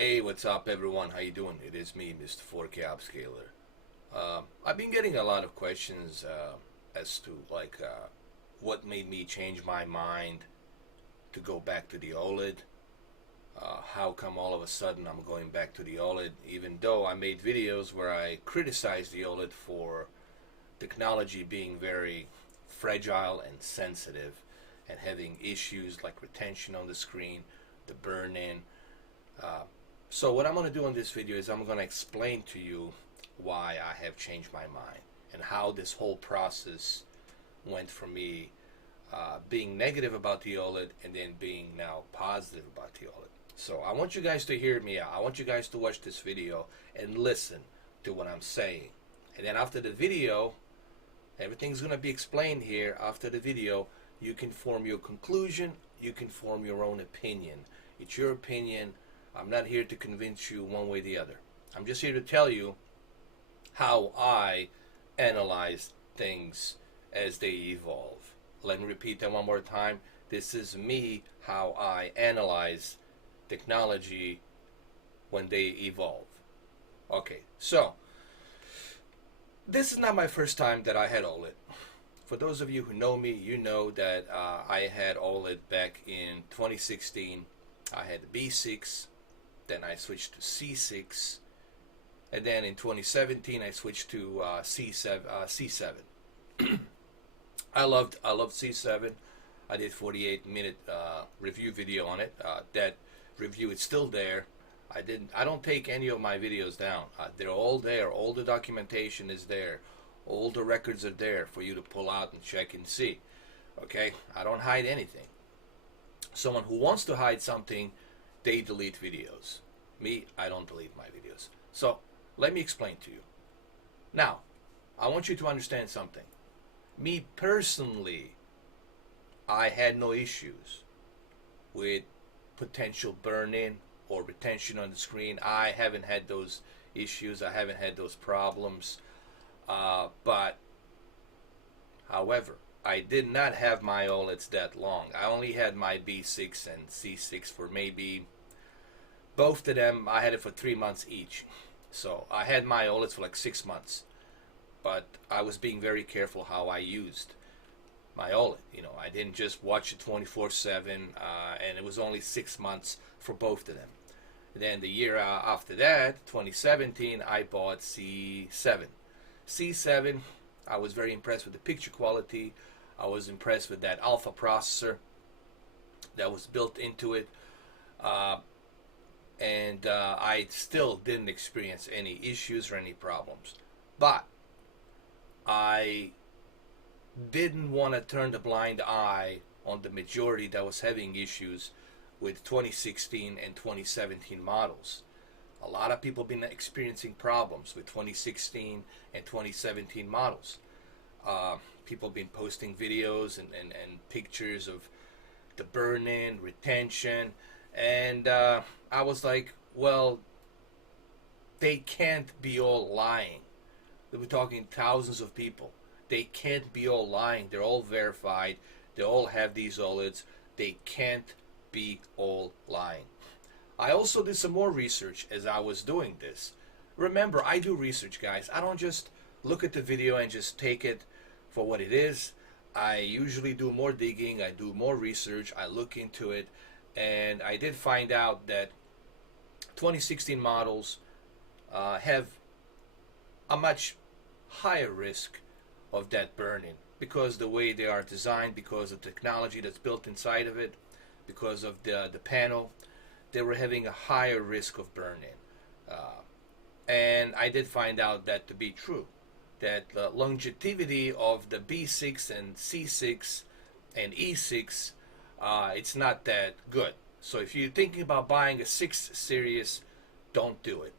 Hey, what's up, everyone? How you doing? It is me, Mr. 4K Upscaler. I've been getting a lot of questions as to what made me change my mind to go back to the OLED. How come all of a sudden I'm going back to the OLED, even though I made videos where I criticized the OLED for technology being very fragile and sensitive and having issues like retention on the screen, the burn-in. Uh, so what I'm going to do in this video is I'm going to explain to you why I have changed my mind and how this whole process went from me being negative about the OLED and then being now positive about the OLED. So I want you guys to hear me out. I want you guys to watch this video and listen to what I'm saying. And then after the video, everything's going to be explained here. After the video, you can form your conclusion. You can form your own opinion. It's your opinion. I'm not here to convince you one way or the other. I'm just here to tell you how I analyze things as they evolve. Let me repeat that one more time. This is me, how I analyze technology when they evolve. Okay, so this is not my first time that I had OLED. For those of you who know me, you know that I had OLED back in 2016. I had the B6, then I switched to C6, and then in 2017 I switched to C7. I loved C7. I did 48-minute review video on it. That review is still there. I don't take any of my videos down. They're all there. All the documentation is there. All the records are there for you to pull out and check and see. Okay? I don't hide anything. Someone who wants to hide something, they delete videos. Me, I don't delete my videos. So, let me explain to you. Now, I want you to understand something. Me personally, I had no issues with potential burn-in or retention on the screen. I haven't had those issues. I haven't had those problems. But, however, I did not have my OLEDs that long. I only had my B6 and C6 for maybe, both of them, I had it for 3 months each. So I had my OLEDs for like 6 months. But I was being very careful how I used my OLED. You know, I didn't just watch it 24/7, and it was only 6 months for both of them. And then the year after that, 2017, I bought C7. C7, I was very impressed with the picture quality. I was impressed with that alpha processor that was built into it. And I still didn't experience any issues or any problems. But I didn't want to turn the blind eye on the majority that was having issues with 2016 and 2017 models. A lot of people have been experiencing problems with 2016 and 2017 models. People have been posting videos and pictures of the burn-in, retention, and I was like, well, they can't be all lying. We're talking thousands of people. They can't be all lying. They're all verified. They all have these OLEDs. They can't be all lying. I also did some more research as I was doing this. Remember, I do research, guys. I don't just look at the video and just take it for what it is. I usually do more digging. I do more research. I look into it. And I did find out that 2016 models have a much higher risk of that burn-in because the way they are designed, because of the technology that's built inside of it, because of the panel, they were having a higher risk of burn-in. And I did find out that to be true, that the longevity of the B6 and C6 and E6, it's not that good. So if you're thinking about buying a 6 series, don't do it.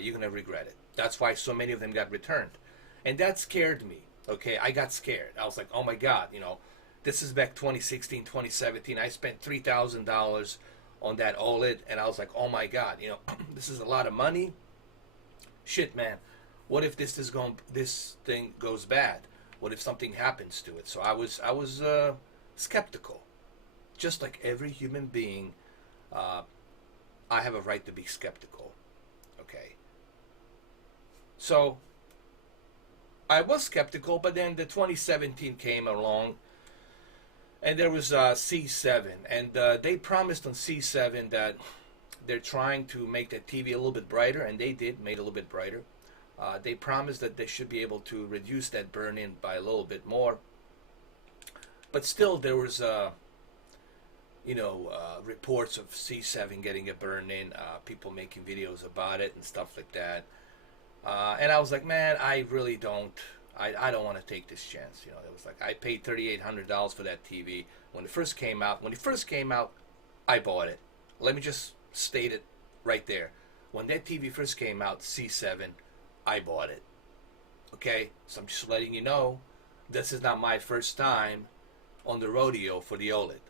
You're going to regret it. That's why so many of them got returned. And that scared me. Okay, I got scared. I was like, oh my God, you know, this is back 2016, 2017. I spent $3,000 on that OLED, and I was like, oh my God, you know, this is a lot of money. Shit, man, what if this thing goes bad? What if something happens to it? So I was skeptical, just like every human being I have a right to be skeptical. Okay. So I was skeptical, but then the 2017 came along, and there was C7, and they promised on C7 that they're trying to make the TV a little bit brighter, and they did, made it a little bit brighter. They promised that they should be able to reduce that burn-in by a little bit more, but still there was, reports of C7 getting a burn-in, people making videos about it and stuff like that. And I was like, man, I really don't. I don't want to take this chance. You know, it was like I paid $3,800 for that TV when it first came out. When it first came out, I bought it. Let me just state it right there. When that TV first came out, C7, I bought it. Okay, so I'm just letting you know, this is not my first time on the rodeo for the OLED.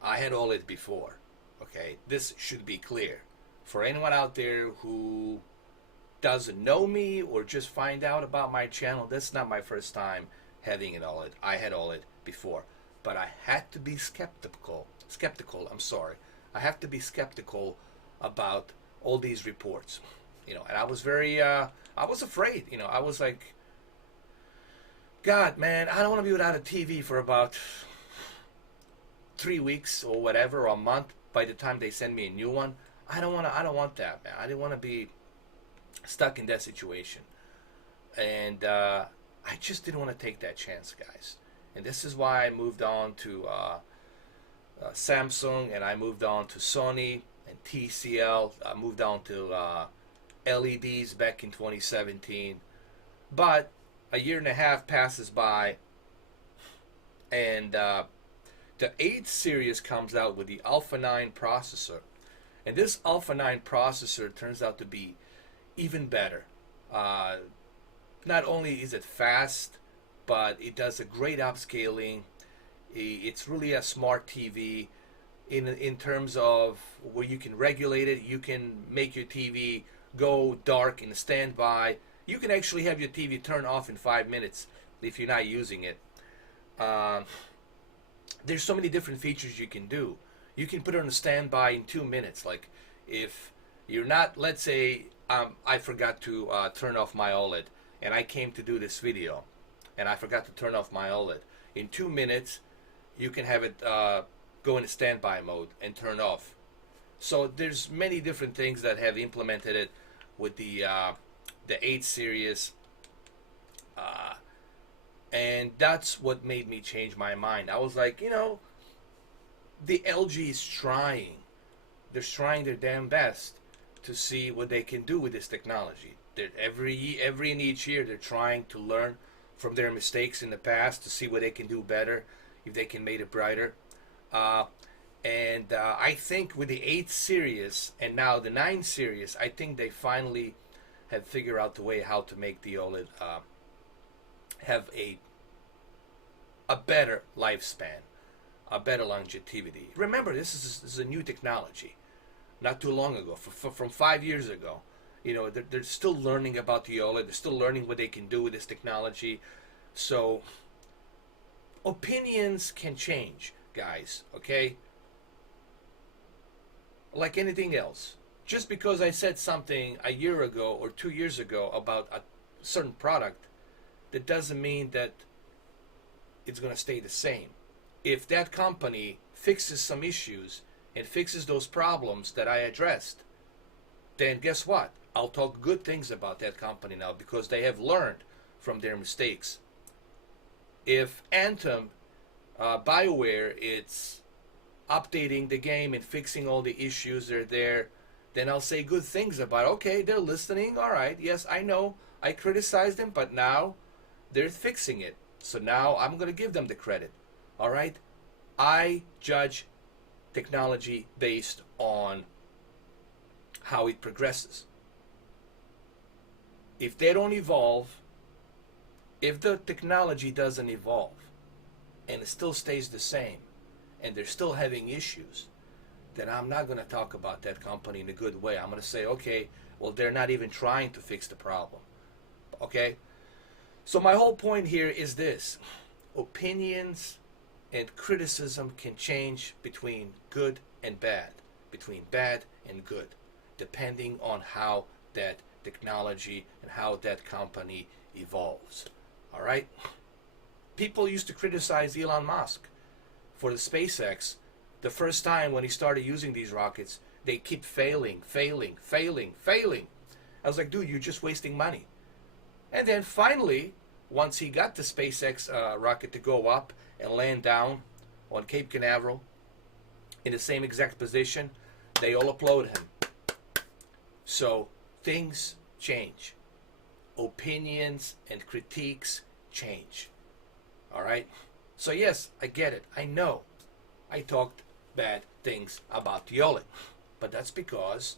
I had OLED before. Okay, this should be clear for anyone out there who doesn't know me or just find out about my channel. That's not my first time having an OLED. I had OLED before, but I had to be skeptical. I have to be skeptical about all these reports, and I was very I was afraid. I was like, God, man, I don't want to be without a TV for about 3 weeks or whatever, or a month by the time they send me a new one. I don't want that, man. I didn't want to be stuck in that situation, and I just didn't want to take that chance, guys. And this is why I moved on to Samsung, and I moved on to Sony and TCL. I moved on to LEDs back in 2017. But a year and a half passes by, and the 8 series comes out with the Alpha 9 processor, and this Alpha 9 processor turns out to be even better. Not only is it fast, but it does a great upscaling. It's really a smart TV in terms of where you can regulate it. You can make your TV go dark in standby. You can actually have your TV turn off in 5 minutes if you're not using it. There's so many different features you can do. You can put it on standby in 2 minutes. Like if you're not, let's say, I forgot to turn off my OLED, and I came to do this video, and I forgot to turn off my OLED. In 2 minutes, you can have it go into standby mode and turn off. So there's many different things that have implemented it with the 8 series, and that's what made me change my mind. I was like, the LG is trying. They're trying their damn best to see what they can do with this technology. Every and each year they're trying to learn from their mistakes in the past to see what they can do better, if they can make it brighter. And I think with the 8 series and now the 9 series, I think they finally have figured out the way how to make the OLED have a better lifespan, a better longevity. Remember, this is a new technology. Not too long ago, from 5 years ago, they're still learning about the OLED. They're still learning what they can do with this technology. So opinions can change, guys. Okay, like anything else. Just because I said something a year ago or 2 years ago about a certain product, that doesn't mean that it's going to stay the same. If that company fixes some issues and fixes those problems that I addressed, then guess what? I'll talk good things about that company now because they have learned from their mistakes. If Anthem, BioWare, it's updating the game and fixing all the issues that are there, then I'll say good things about it. Okay, they're listening. All right, yes, I know. I criticized them, but now they're fixing it. So now I'm going to give them the credit. All right? I judge technology based on how it progresses. If they don't evolve, if the technology doesn't evolve and it still stays the same and they're still having issues, then I'm not going to talk about that company in a good way. I'm going to say, okay, well, they're not even trying to fix the problem. Okay? So my whole point here is this. Opinions and criticism can change between good and bad. between bad and good, depending on how that technology and how that company evolves. All right? People used to criticize Elon Musk for the SpaceX. The first time when he started using these rockets, they keep failing. I was like, dude, you're just wasting money. And then finally, once he got the SpaceX rocket to go up and land down on Cape Canaveral in the same exact position, they all applauded him. So things change. Opinions and critiques change. All right? So yes, I get it. I know I talked bad things about the OLED. But that's because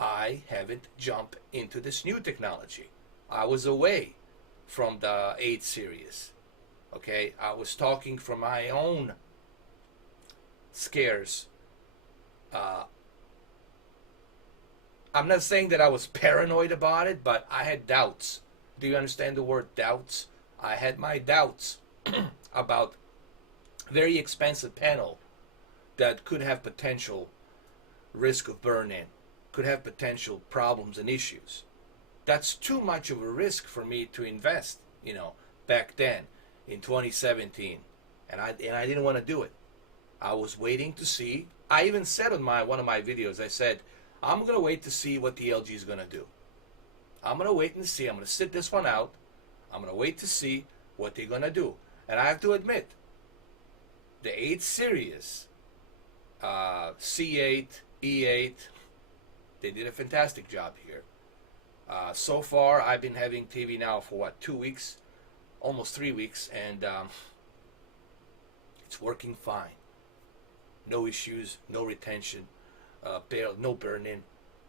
I haven't jumped into this new technology. I was away from the 8 series. Okay? I was talking from my own scares. I'm not saying that I was paranoid about it, but I had doubts. Do you understand the word doubts? I had my doubts about very expensive panel that could have potential risk of burn-in, could have potential problems and issues. That's too much of a risk for me to invest, back then in 2017. And I didn't want to do it. I was waiting to see. I even said on one of my videos, I said, I'm going to wait to see what the LG is going to do. I'm going to wait and see. I'm going to sit this one out. I'm going to wait to see what they're going to do. And I have to admit, the 8 series, C8, E8, they did a fantastic job here. So far, I've been having TV now for 2 weeks, almost 3 weeks, and it's working fine. No issues, no retention, no burn-in,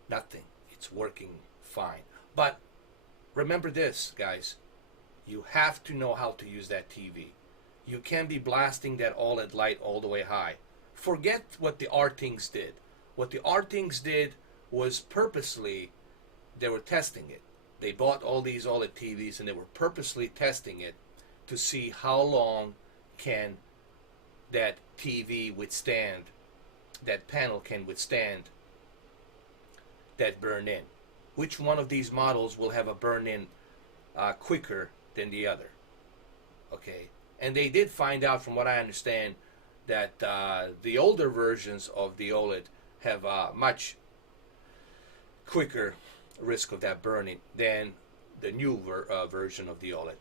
nothing. It's working fine. But remember this, guys. You have to know how to use that TV. You can't be blasting that OLED light all the way high. Forget what the Artings did. What the Artings did was purposely, they were testing it. They bought all these OLED TVs and they were purposely testing it to see how long can that TV withstand, that panel can withstand that burn-in. Which one of these models will have a burn-in quicker than the other? Okay, and they did find out, from what I understand, that the older versions of the OLED have a much quicker risk of that burning than the new version of the OLED.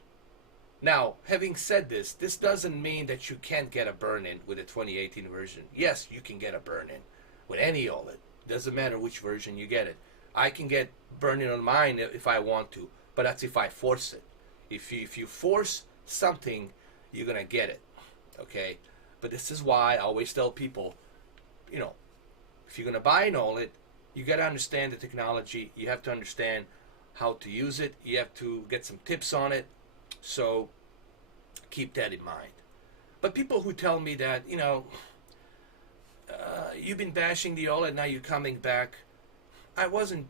Now, having said this, this doesn't mean that you can't get a burn-in with the 2018 version. Yes, you can get a burn-in with any OLED. Doesn't matter which version you get it. I can get burn-in on mine if I want to, but that's if I force it. If you force something, you're gonna get it. Okay? But this is why I always tell people, if you're gonna buy an OLED, you gotta understand the technology. You have to understand how to use it. You have to get some tips on it. So keep that in mind. But people who tell me that, you've been bashing the OLED, now you're coming back. I wasn't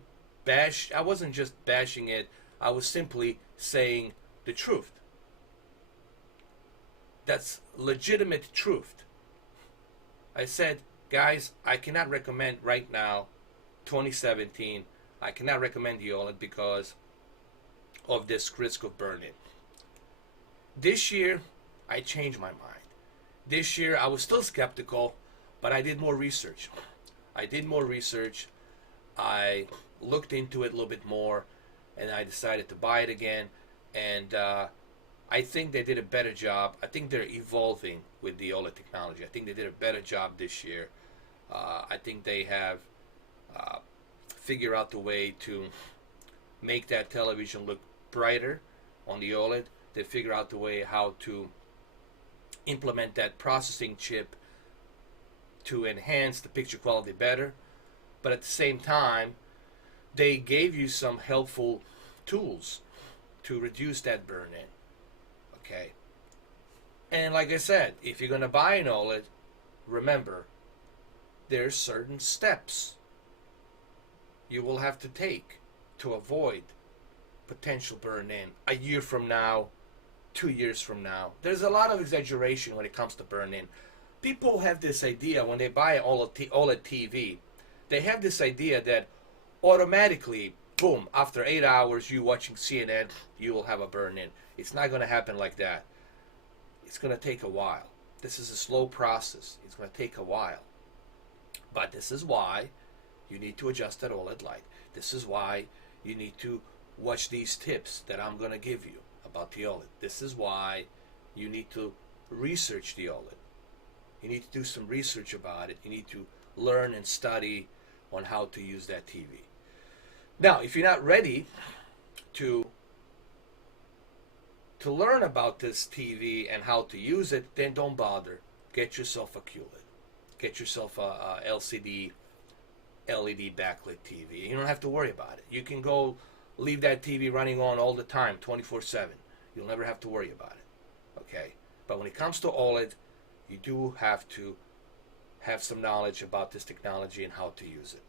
just bashing it. I was simply saying the truth. That's legitimate truth. I said, guys, I cannot recommend right now, 2017, I cannot recommend the OLED because of this risk of burn-in. This year, I changed my mind. This year, I was still skeptical, but I did more research. I looked into it a little bit more, and I decided to buy it again. And I think they did a better job. I think they're evolving with the OLED technology. I think they did a better job this year. I think they have figured out the way to make that television look brighter on the OLED. They figure out the way how to implement that processing chip to enhance the picture quality better. But at the same time, they gave you some helpful tools to reduce that burn-in. Okay? And like I said, if you're going to buy an OLED, remember, there's certain steps you will have to take to avoid potential burn-in a year from now, 2 years from now. There's a lot of exaggeration when it comes to burn-in, people have this idea when they buy OLED TV, they have this idea that automatically, boom, after 8 hours you watching CNN, you will have a burn-in. It's not going to happen like that. It's going to take a while. This is a slow process. It's going to take a while. But this is why you need to adjust that OLED light. This is why you need to watch these tips that I'm going to give you about the OLED. This is why you need to research the OLED. You need to do some research about it. You need to learn and study on how to use that TV. Now, if you're not ready to learn about this TV and how to use it, then don't bother. Get yourself a QLED. Get yourself a LCD, LED backlit TV. You don't have to worry about it. You can go leave that TV running on all the time, 24/7. You'll never have to worry about it. Okay? But when it comes to OLED, you do have to have some knowledge about this technology and how to use it.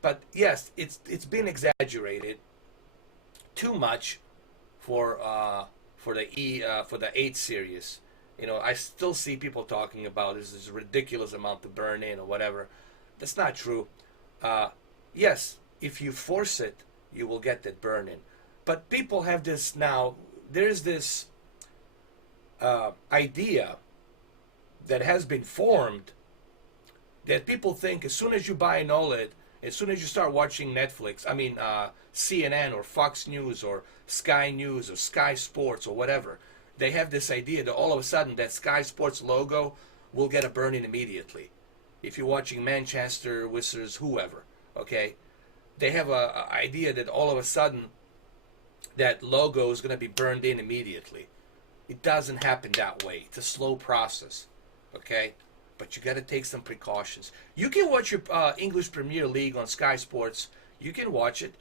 But yes, it's been exaggerated too much for the 8 series. You know, I still see people talking about this is a ridiculous amount to burn in or whatever. That's not true. Yes, if you force it, you will get that burn in. But people have this now. There's this idea that has been formed that people think as soon as you buy an OLED, as soon as you start watching Netflix, CNN or Fox News or Sky News or Sky Sports or whatever, they have this idea that all of a sudden that Sky Sports logo will get a burn-in immediately. If you're watching Manchester, Wizards, whoever, okay? They have a idea that all of a sudden that logo is going to be burned in immediately. It doesn't happen that way. It's a slow process, okay? But you got to take some precautions. You can watch your English Premier League on Sky Sports. You can watch it,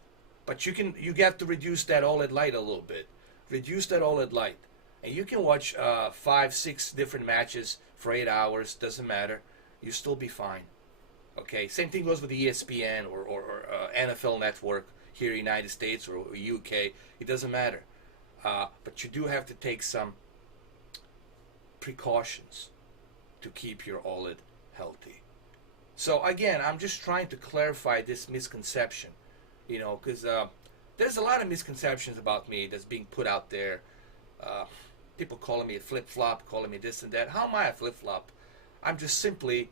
but you have to reduce that OLED light a little bit. Reduce that OLED light, and you can watch 5, 6 different matches for 8 hours. Doesn't matter. You still be fine. Okay. Same thing goes with the ESPN or NFL Network here in the United States or UK. It doesn't matter. But you do have to take some precautions to keep your OLED healthy. So again, I'm just trying to clarify this misconception, you know, because there's a lot of misconceptions about me that's being put out there. People calling me a flip-flop, calling me this and that. How am I a flip-flop? I'm just simply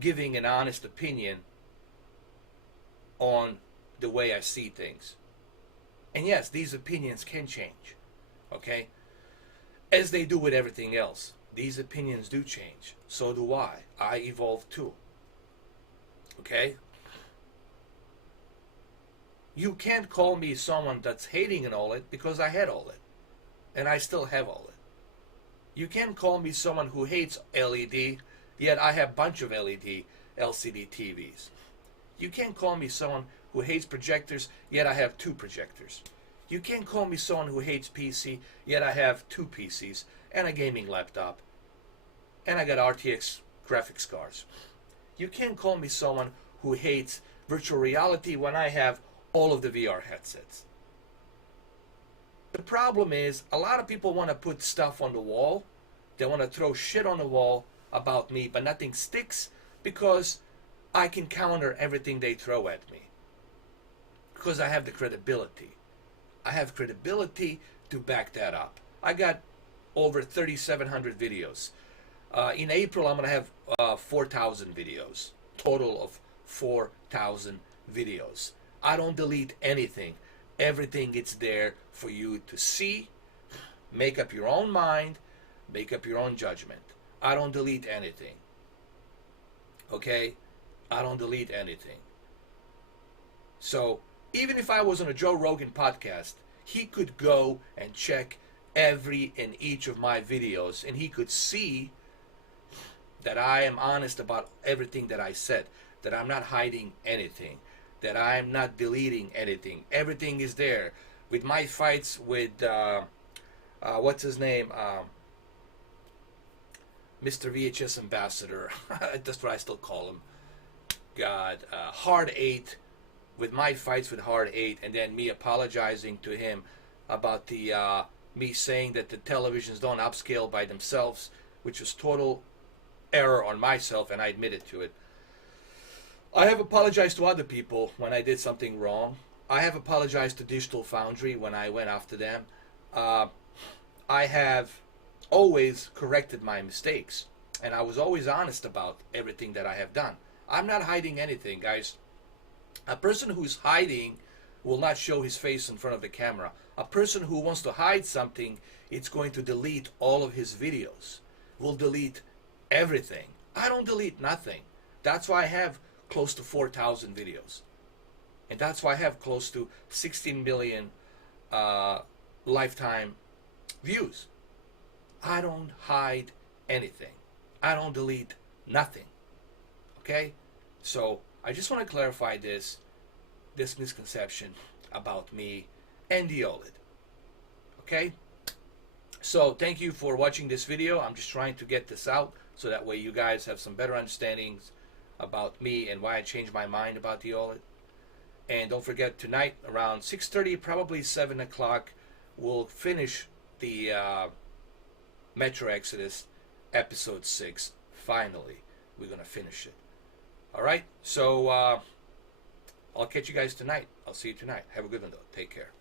giving an honest opinion on the way I see things. And yes, these opinions can change, okay? As they do with everything else. These opinions do change. So do I. I evolve too. Okay? You can't call me someone that's hating an OLED because I had OLED. And I still have OLED. You can't call me someone who hates LED, yet I have a bunch of LED LCD TVs. You can't call me someone who hates projectors, yet I have 2 projectors. You can't call me someone who hates PC, yet I have 2 PCs and a gaming laptop. And I got RTX graphics cards. You can't call me someone who hates virtual reality when I have all of the VR headsets. The problem is, a lot of people want to put stuff on the wall. They want to throw shit on the wall about me, but nothing sticks because I can counter everything they throw at me. Because I have the credibility. I have credibility to back that up. I got over 3,700 videos. In April, I'm going to have 4,000 videos. Total of 4,000 videos. I don't delete anything. Everything is there for you to see, make up your own mind, make up your own judgment. I don't delete anything. Okay? I don't delete anything. So, even if I was on a Joe Rogan podcast, he could go and check every and each of my videos, and he could see that I am honest about everything that I said, that I'm not hiding anything, that I'm not deleting anything. Everything is there. With my fights with, what's his name? Mr. VHS Ambassador. That's what I still call him. God. Hard 8. With my fights with Hard 8, and then me apologizing to him about the me saying that the televisions don't upscale by themselves. which was total error on myself, and I admitted to it. I have apologized to other people when I did something wrong. I have apologized to Digital Foundry when I went after them. I have always corrected my mistakes, and I was always honest about everything that I have done. I'm not hiding anything, guys. A person who's hiding will not show his face in front of the camera. A person who wants to hide something, it's going to delete all of his videos. Will delete everything. I don't delete nothing. That's why I have close to 4,000 videos. And that's why I have close to 16 million lifetime views. I don't hide anything. I don't delete nothing. Okay? So I just want to clarify this misconception about me and the OLED. Okay? So thank you for watching this video. I'm just trying to get this out so that way you guys have some better understandings about me and why I changed my mind about the OLED. And don't forget, tonight around 6:30, probably 7 o'clock, we'll finish the Metro Exodus episode 6. Finally, we're going to finish it. Alright, so I'll catch you guys tonight. I'll see you tonight. Have a good one though. Take care.